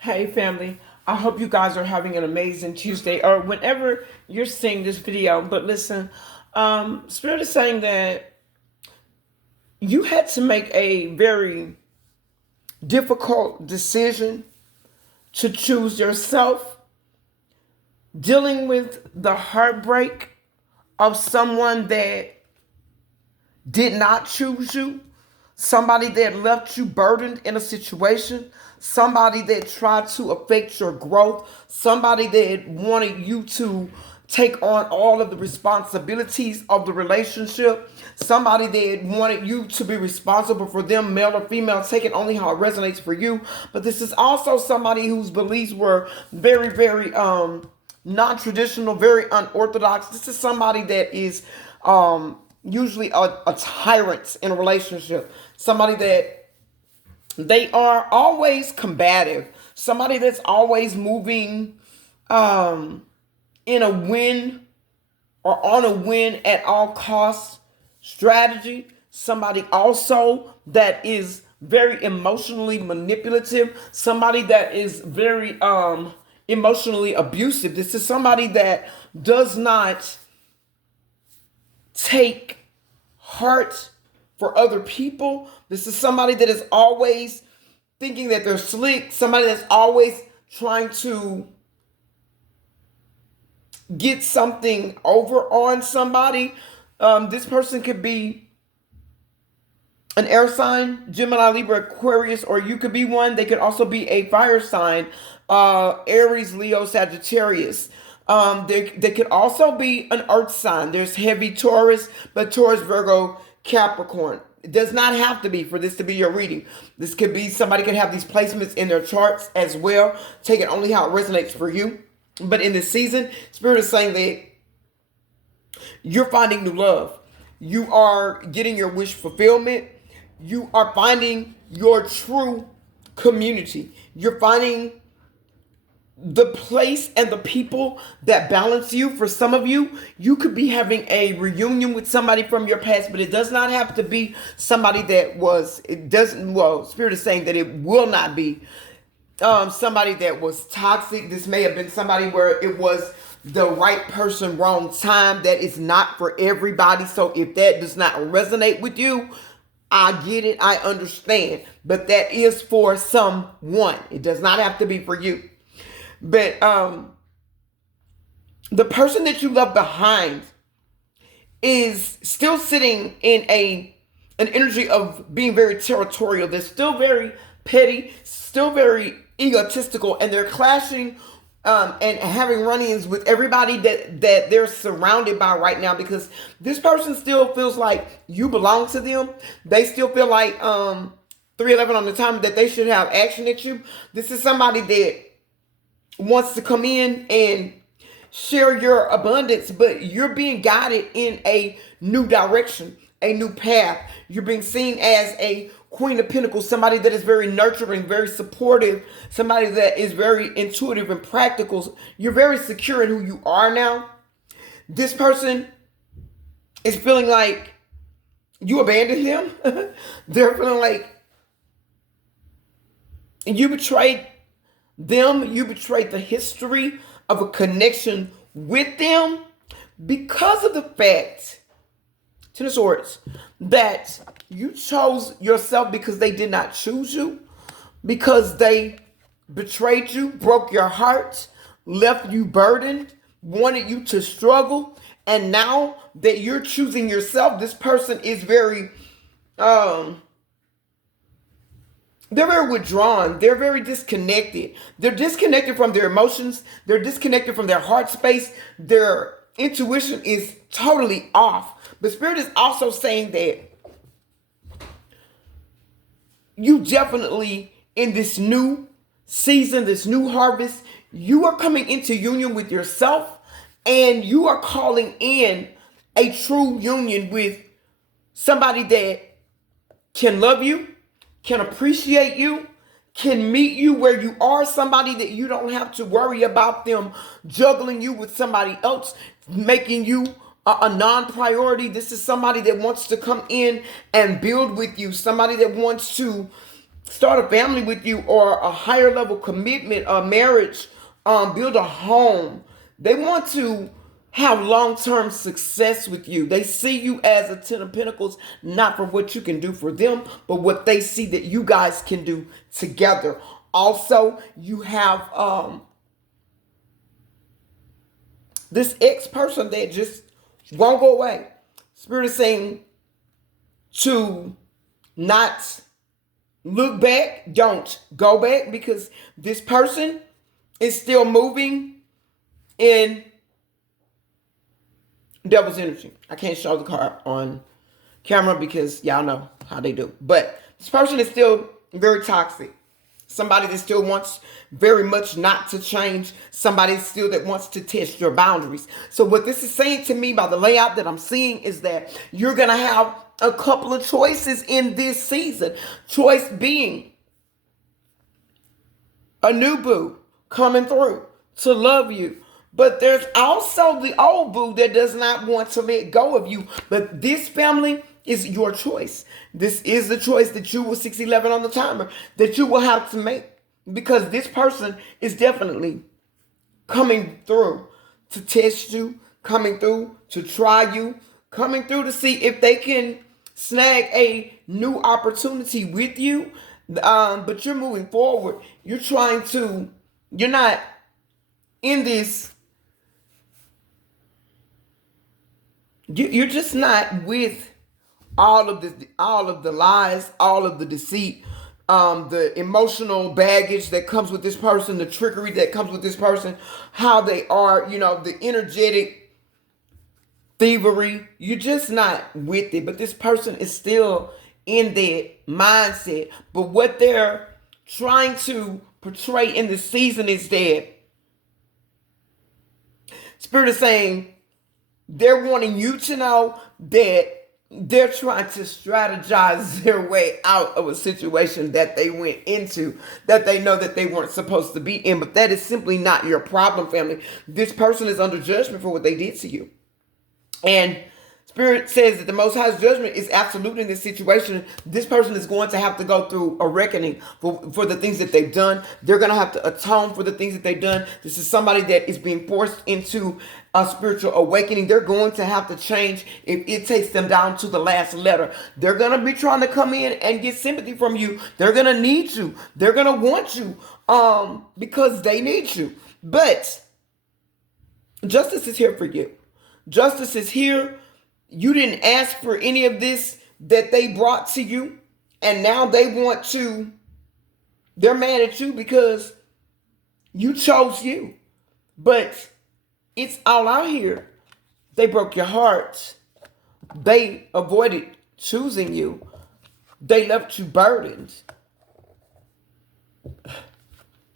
Hey family, I hope you guys are having an amazing Tuesday or whenever you're seeing this video. But listen, Spirit is saying that you had to make a very difficult decision to choose yourself, dealing with the heartbreak of someone that did not choose you, somebody that left you burdened in a situation, somebody that tried to affect your growth, somebody that wanted you to take on all of the responsibilities of the relationship, somebody that wanted you to be responsible for them, male or female, take it only how it resonates for you. But this is also somebody whose beliefs were very non-traditional, very unorthodox. This is somebody that is usually a tyrant in a relationship, somebody that they are always combative, somebody that's always moving in a win or on a win at all costs strategy, somebody also that is very emotionally manipulative, somebody that is very emotionally abusive. This is somebody that does not take heart for other people. This is somebody that is always thinking that they're slick, somebody that's always trying to get something over on somebody. This person could be an air sign, Gemini, Libra, Aquarius, or you could be one. They could also be a fire sign, Aries, Leo, Sagittarius. They could also be an earth sign. There's heavy Taurus, but Taurus, Virgo, Capricorn. It does not have to be for this to be your reading. This could be somebody could have these placements in their charts as well. Take it only how it resonates for you. But in this season, Spirit is saying that you're finding new love. You are getting your wish fulfillment. You are finding your true community. You're finding the place and the people that balance you. For some of you, you could be having a reunion with somebody from your past, but it does not have to be somebody that was, it doesn't, well, Spirit is saying that it will not be somebody that was toxic. This may have been somebody where it was the right person, wrong time. That is not for everybody. So if that does not resonate with you, I get it, I understand. But that is for someone. It does not have to be for you. But the person that you left behind is still sitting in an energy of being very territorial. They're still very petty, still very egotistical, and they're clashing and having run-ins with everybody that they're surrounded by right now, because this person still feels like you belong to them. They still feel like 311 on the time that they should have action at you. This is somebody that wants to come in and share your abundance, but you're being guided in a new direction, a new path. You're being seen as a Queen of Pentacles, somebody that is very nurturing, very supportive, somebody that is very intuitive and practical. You're very secure in who you are now. This person is feeling like you abandoned them. They're feeling like you betrayed them, you betrayed the history of a connection with them because of the fact, Ten of Swords, that you chose yourself because they did not choose you, because they betrayed you, broke your heart, left you burdened, wanted you to struggle. And now that you're choosing yourself, this person is very they're very withdrawn. They're very disconnected. They're disconnected from their emotions. They're disconnected from their heart space. Their intuition is totally off. But Spirit is also saying that you definitely, in this new season, this new harvest, you are coming into union with yourself, and you are calling in a true union with somebody that can love you, can appreciate you, can meet you where you are, somebody that you don't have to worry about them juggling you with somebody else, making you a non-priority. This is somebody that wants to come in and build with you, somebody that wants to start a family with you, or a higher level commitment, a marriage, build a home. They want to have long-term success with you. They see you as a Ten of Pentacles, not for what you can do for them, but what they see that you guys can do together. Also, you have this ex-person that just won't go away. Spirit is saying to not look back, don't go back, because this person is still moving in Devil's energy. I can't show the card on camera because y'all know how they do. But this person is still very toxic. Somebody that still wants very much not to change. Somebody still that wants to test your boundaries. So what this is saying to me by the layout that I'm seeing is that you're going to have a couple of choices in this season. Choice being a new boo coming through to love you. But there's also the old boo that does not want to let go of you. But this family is your choice. This is the choice that you will 611 on the timer that you will have to make, because this person is definitely coming through to test you, coming through to try you, coming through to see if they can snag a new opportunity with you. But you're moving forward. You're not in this. You're just not with all of the lies, all of the deceit, the emotional baggage that comes with this person, the trickery that comes with this person, how they are, the energetic thievery. You're just not with it. But this person is still in that mindset. But what they're trying to portray in the season is that Spirit is saying, they're wanting you to know that they're trying to strategize their way out of a situation that they went into, that they know that they weren't supposed to be in. But that is simply not your problem, family. This person is under judgment for what they did to you. And Spirit says that the Most High's judgment is absolute in this situation. This person is going to have to go through a reckoning for the things that they've done. They're going to have to atone for the things that they've done. This is somebody that is being forced into a spiritual awakening. They're going to have to change if it takes them down to the last letter. They're going to be trying to come in and get sympathy from you. They're going to need you. They're going to want you because they need you. But justice is here for you. Justice is here. You didn't ask for any of this that they brought to you. And now they're mad at you because you chose you. But it's all out here. They broke your heart. They avoided choosing you. They left you burdened.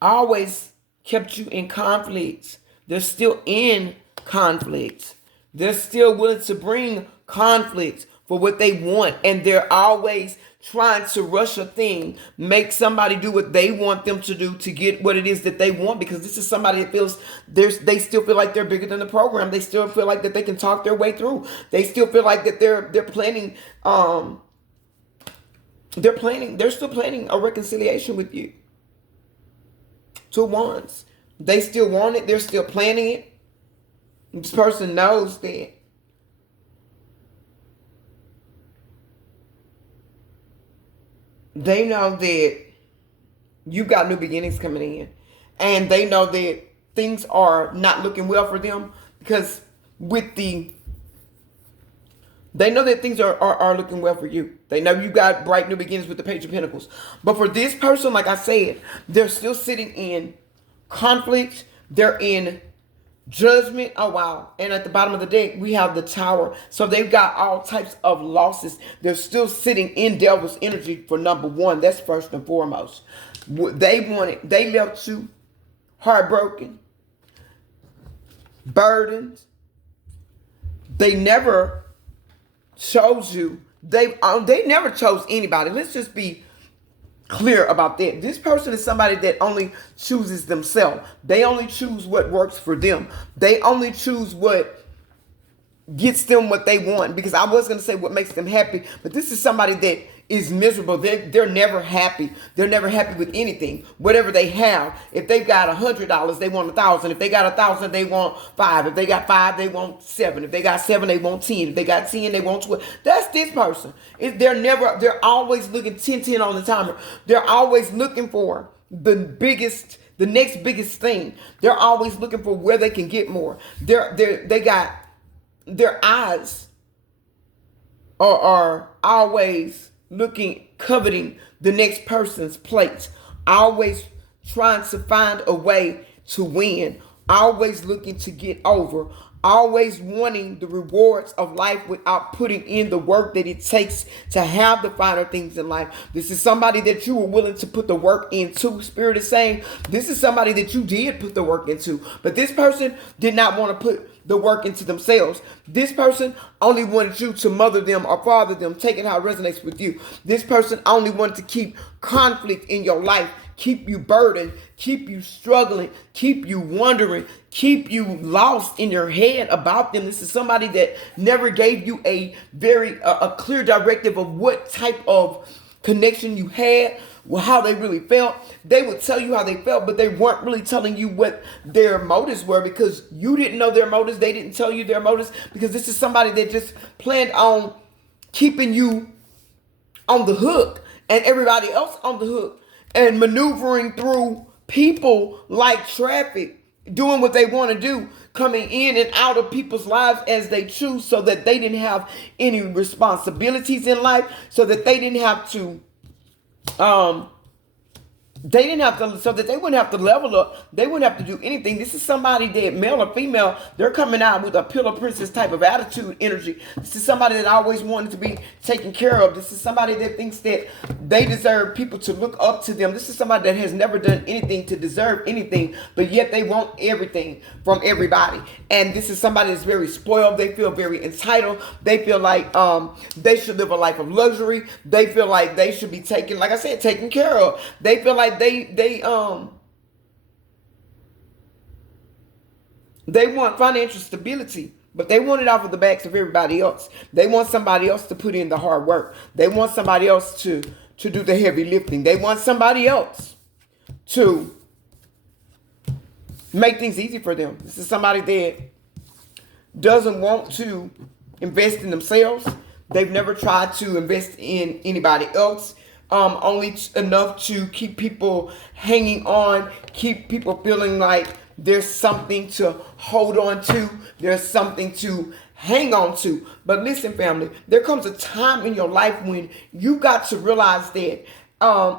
Always kept you in conflict. They're still in conflict. They're still willing to bring conflict for what they want. And they're always trying to rush a thing, make somebody do what they want them to do to get what it is that they want. Because this is somebody that feels they still feel like they're bigger than the program. They still feel like that they can talk their way through. They still feel like that they're planning, they're still planning a reconciliation with you. Two Wands. They still want it. They're still planning it. This person knows that they know that you got new beginnings coming in. And they know that things are not looking well for them because they know that things are looking well for you. They know you got bright new beginnings with the Page of Pentacles. But for this person, like I said, they're still sitting in conflict. They're in judgment. Oh, wow. And at the bottom of the deck, we have the Tower. So they've got all types of losses. They're still sitting in Devil's energy for number one. That's first and foremost. They left you heartbroken, burdened. They never chose you. They never chose anybody. Let's just be clear about that. This person is somebody that only chooses themselves. They only choose what works for them. They only choose what gets them what they want. Because I was going to say what makes them happy, but this is somebody that is miserable. They're never happy. They're never happy with anything. Whatever they have. If they've got $100, they want 1,000. If they got 1,000, they want 5. If they got 5, they want 7. If they got 7, they want 10. If they got 10, they want 12. That's this person. They're always looking 10 on the timer. They're always looking for the next biggest thing. They're always looking for where they can get more. They got their eyes are always coveting the next person's plate, always trying to find a way to win, always looking to get over, always wanting the rewards of life without putting in the work that it takes to have the finer things in life. This is somebody that you were willing to put the work into. Spirit is saying this is somebody that you did put the work into, but this person did not want to put the work into themselves. This person only wanted you to mother them or father them, taking how it resonates with you. This person only wanted to keep conflict in your life, keep you burdened, keep you struggling, keep you wondering, keep you lost in your head about them. This is somebody that never gave you a clear directive of what type of connection you had, how they really felt. They would tell you how they felt, but they weren't really telling you what their motives were, because you didn't know their motives. They didn't tell you their motives, because this is somebody that just planned on keeping you on the hook and everybody else on the hook, and maneuvering through people like traffic, doing what they want to do, coming in and out of people's lives as they choose, so that they didn't have any responsibilities in life, so that they didn't have to so that they wouldn't have to level up. They wouldn't have to do anything. This is somebody that, male or female, they're coming out with a pillow princess type of attitude, energy. This is somebody that always wanted to be taken care of. This is somebody that thinks that they deserve people to look up to them. This is somebody that has never done anything to deserve anything, but yet they want everything from everybody. And this is somebody that's very spoiled. They feel very entitled. They feel like they should live a life of luxury. They feel like they should be taken, like I said, taken care of. They feel like they want financial stability, but they want it off of the backs of everybody else. They want somebody else to put in the hard work. They want somebody else to do the heavy lifting. They want somebody else to make things easy for them. This is somebody that doesn't want to invest in themselves. They've never tried to invest in anybody else. Only enough to keep people hanging on, keep people feeling like there's something to hold on to, there's something to hang on to. But listen, family, there comes a time in your life when you got to realize that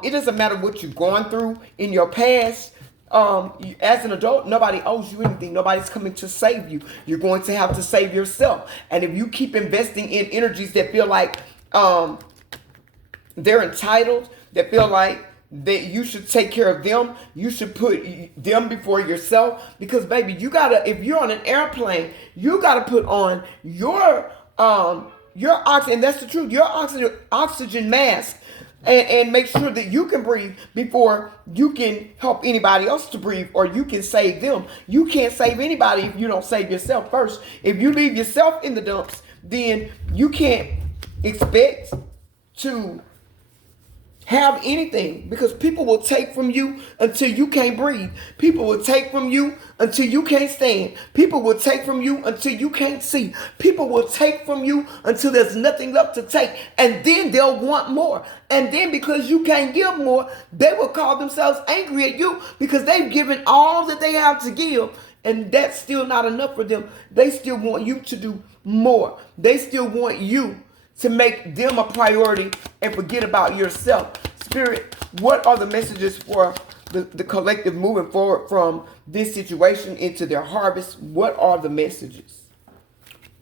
it doesn't matter what you've gone through in your past. As an adult, nobody owes you anything. Nobody's coming to save you. You're going to have to save yourself. And if you keep investing in energies that feel like they're entitled, that feel like that you should take care of them, you should put them before yourself, because baby, you gotta, if you're on an airplane, you gotta put on your oxygen, and that's the truth, your oxygen mask, and make sure that you can breathe before you can help anybody else to breathe, or you can save them. You can't save anybody if you don't save yourself first. If you leave yourself in the dumps, then you can't expect to have anything, because people will take from you until you can't breathe. People will take from you until you can't stand. People will take from you until you can't see. People will take from you until there's nothing left to take, and then they'll want more. And then because you can't give more, they will call themselves angry at you because they've given all that they have to give, and that's still not enough for them. They still want you to do more. They still want you to make them a priority and forget about yourself. Spirit, what are the messages for the collective moving forward from this situation into their harvest? What are the messages?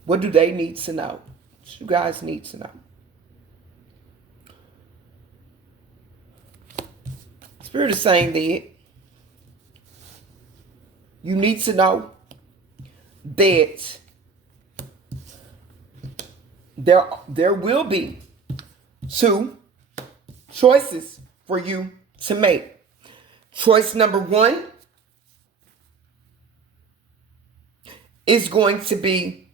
What do they need to know? What you guys need to know? Spirit is saying that you need to know that there will be two choices for you to make. Choice number one is going to be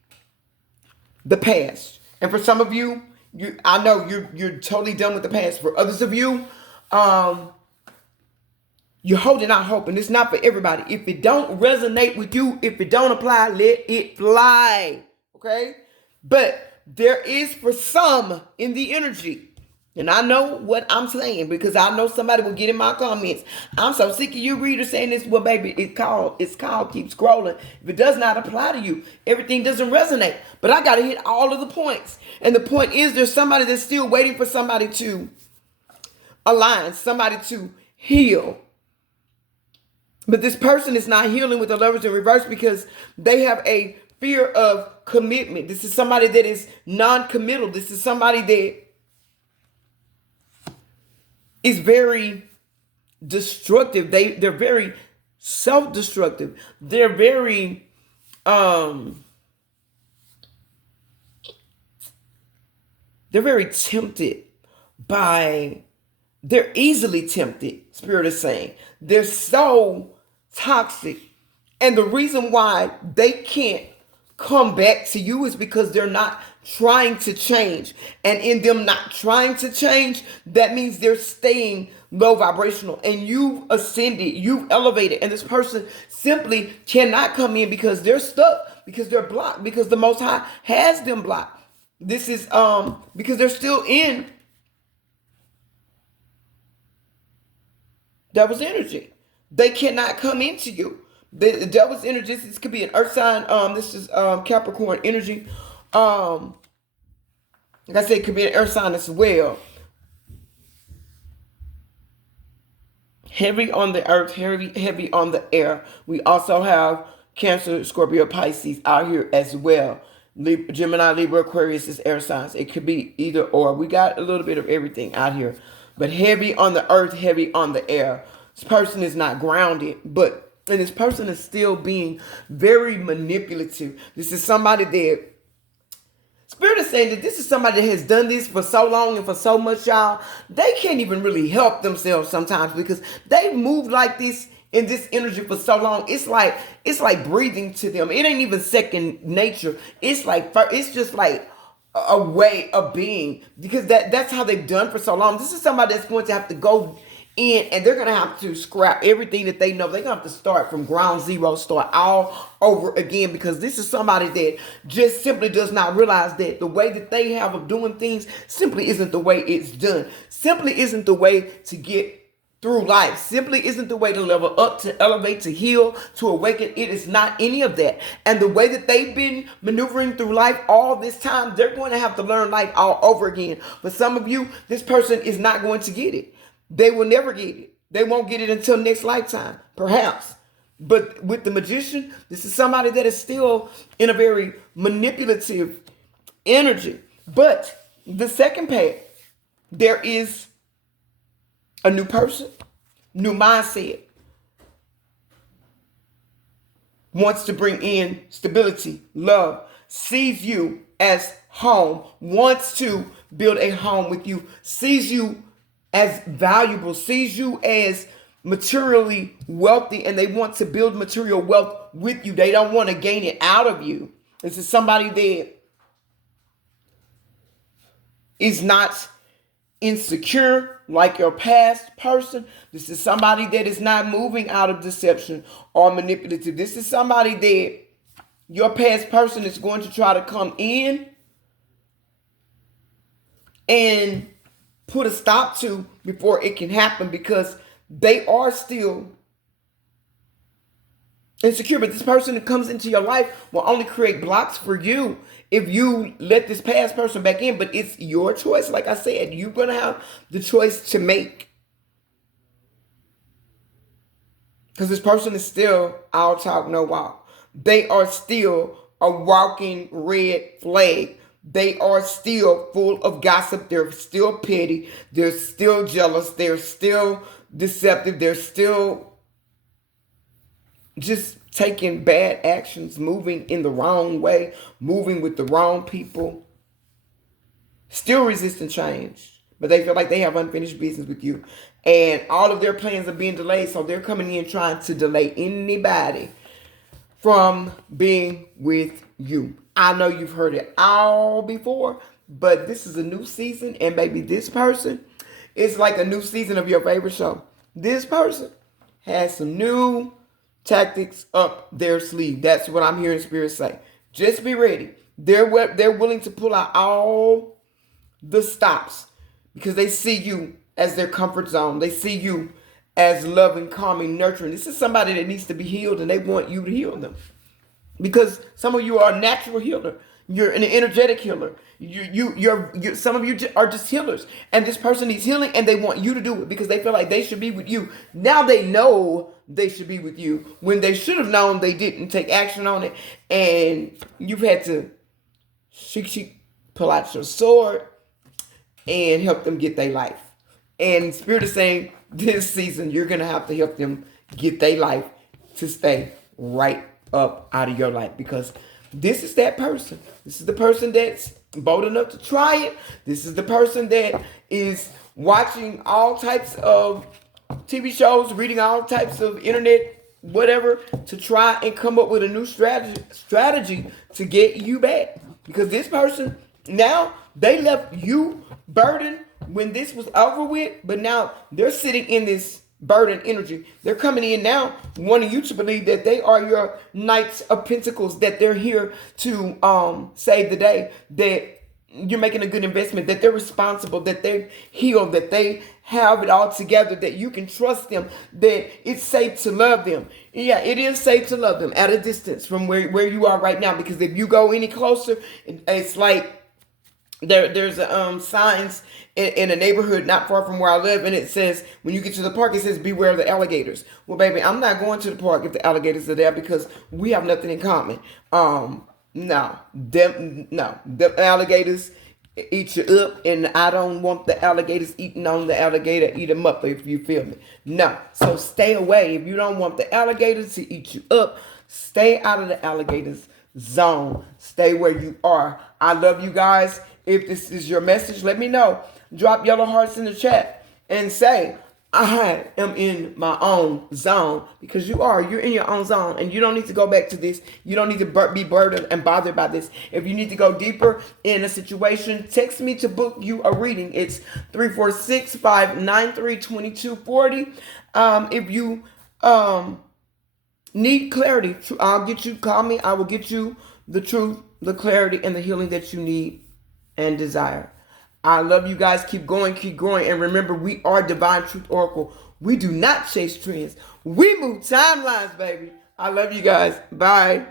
the past. And for some of you, I know you're totally done with the past. For others of you, um, you're holding out hope, and it's not for everybody. If it don't resonate with you, if it don't apply, let it fly. Okay? But there is for some in the energy. And I know what I'm saying because I know somebody will get in my comments. I'm so sick of you readers saying this. Well, baby, it's called keep scrolling. If it does not apply to you, everything doesn't resonate. But I gotta hit all of the points. And the point is there's somebody that's still waiting for somebody to align, somebody to heal. But this person is not healing with the Lovers in reverse because they have a fear of commitment. This is somebody that is non-committal. This is somebody that is very destructive. They're very self-destructive. They're very tempted by, they're easily tempted, Spirit is saying. They're so toxic. And the reason why they can't come back to you is because they're not trying to change. And in them not trying to change, that means they're staying low vibrational. And you've ascended, you've elevated, and this person simply cannot come in because they're stuck, because they're blocked, because the Most High has them blocked. This is because they're still in devil's energy. They cannot come into you. The devil's energy, this could be an earth sign. This is Capricorn energy. Like I said, it could be an earth sign as well. Heavy on the earth, heavy on the air. We also have Cancer, Scorpio, Pisces out here as well. Gemini, Libra, Aquarius is air signs. It could be either or. We got a little bit of everything out here. But heavy on the earth, heavy on the air. This person is not grounded, and this person is still being very manipulative. This is somebody that, Spirit is saying that this is somebody that has done this for so long and for so much, y'all. They can't even really help themselves sometimes because they've moved like this in this energy for so long. It's like breathing to them. It ain't even second nature. It's just like a way of being because that's how they've done for so long. This is somebody that's going to have to go in and they're going to have to scrap everything that they know. They're going to have to start from ground zero, start all over again because this is somebody that just simply does not realize that the way that they have of doing things simply isn't the way it's done. Simply isn't the way to get through life. Simply isn't the way to level up, to elevate, to heal, to awaken. It is not any of that. And the way that they've been maneuvering through life all this time, they're going to have to learn life all over again. For some of you, this person is not going to get it. They will never get it. They won't get it until next lifetime, perhaps. But with the Magician, this is somebody that is still in a very manipulative energy. But the second path, there is a new person, new mindset, wants to bring in stability, love, sees you as home, wants to build a home with you, sees you as valuable, sees you as materially wealthy, and they want to build material wealth with you. They don't want to gain it out of you. This is somebody that is not insecure like your past person. This is somebody that is not moving out of deception or manipulative. This is somebody that your past person is going to try to come in and put a stop to before it can happen because they are still insecure. But this person that comes into your life will only create blocks for you if you let this past person back in. But it's your choice. Like I said, you're going to have the choice to make. Because this person is still all talk, no walk. They are still a walking red flag. They are still full of gossip. They're still petty. They're still jealous. They're still deceptive. They're still just taking bad actions, moving in the wrong way, moving with the wrong people. Still resisting change. But they feel like they have unfinished business with you. And all of their plans are being delayed. So they're coming in trying to delay anybody from being with you. I know you've heard it all before, but this is a new season, and maybe this person is like a new season of your favorite show. This person has some new tactics up their sleeve. That's what I'm hearing Spirit say. Just be ready. They're willing to pull out all the stops because they see you as their comfort zone. They see you as loving, calming, nurturing. This is somebody that needs to be healed, and they want you to heal them. Because some of you are a natural healer. You're an energetic healer. You're some of you are just healers. And this person needs healing, and they want you to do it because they feel like they should be with you. Now they know they should be with you when they should have known they didn't take action on it. And you've had to pull out your sword and help them get their life. And Spirit is saying this season, you're going to have to help them get their life to stay right up out of your life, because this is that person. This is the person that's bold enough to try it. This is the person that is watching all types of TV shows, reading all types of internet, whatever, to try and come up with a new strategy to get you back. Because this person, now they left you burdened when this was over with, but now they're sitting in this burden energy. They're coming in now wanting you to believe that they are your Knights of Pentacles, that they're here to save the day, that you're making a good investment, that they're responsible, that they're healed, that they have it all together, that you can trust them, that it's safe to love them. Yeah, it is safe to love them at a distance from where you are right now, because if you go any closer, it's like there's signs in a neighborhood not far from where I live, and it says, when you get to the park, it says, beware of the alligators. Well, baby, I'm not going to the park if the alligators are there, because we have nothing in common. The alligators eat you up, and I don't want the alligators eating on the alligator, eat them up, if you feel me. No, so stay away. If you don't want the alligators to eat you up, stay out of the alligators zone. Stay where you are. I love you guys. If this is your message, let me know. Drop yellow hearts in the chat and say, I am in my own zone, because you're in your own zone, and you don't need to go back to this. You don't need to be burdened and bothered by this. If you need to go deeper in a situation, text me to book you a reading. It's 346-593-2240. If you need clarity, call me. I will get you the truth, the clarity, and the healing that you need and desire. I love you guys. Keep going, keep growing. And remember, we are Divine Truth Oracle. We do not chase trends. We move timelines, baby. I love you guys. Bye.